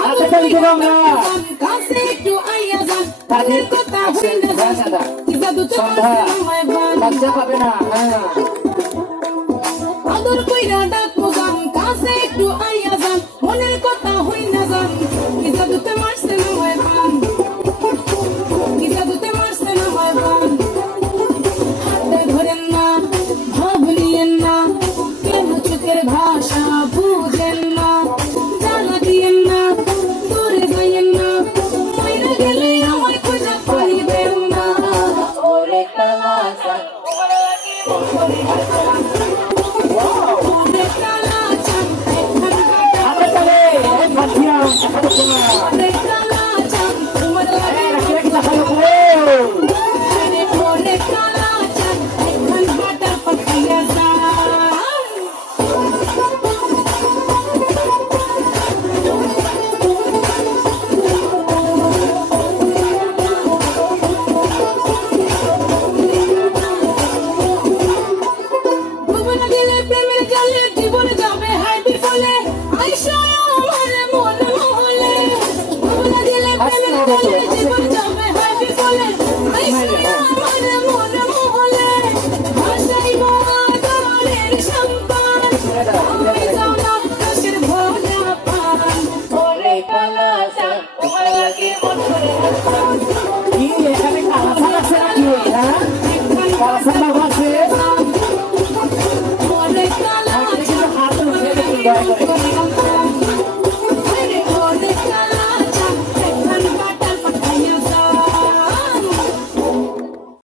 আচ্ছা তাহলে দেবো আমরা কাছে একটু আইয়া যান তাদের কথা হইলে দাদা কি জাদু সন্ধ্যা তোমায় বান লজ্জা পাবে না হ্যাঁ আদর কইরা ডাকবো যান কাছে একটু আইয়া যান মনের কথা হইলে যান কি জাদুতে মারছে আমায় বান কি জাদুতে মারছে আমায় বান হাতে ধরেন না ভাব নিয়েন না কেন চোখের ভাষা বুঝেন না জানা দিয়েন না দূরে যাইয়েন না মইরা গেলে আমায় খুঁজে পাইবেন না ওরে কালাচান আমরা তাহলে এক ভাত দিলাম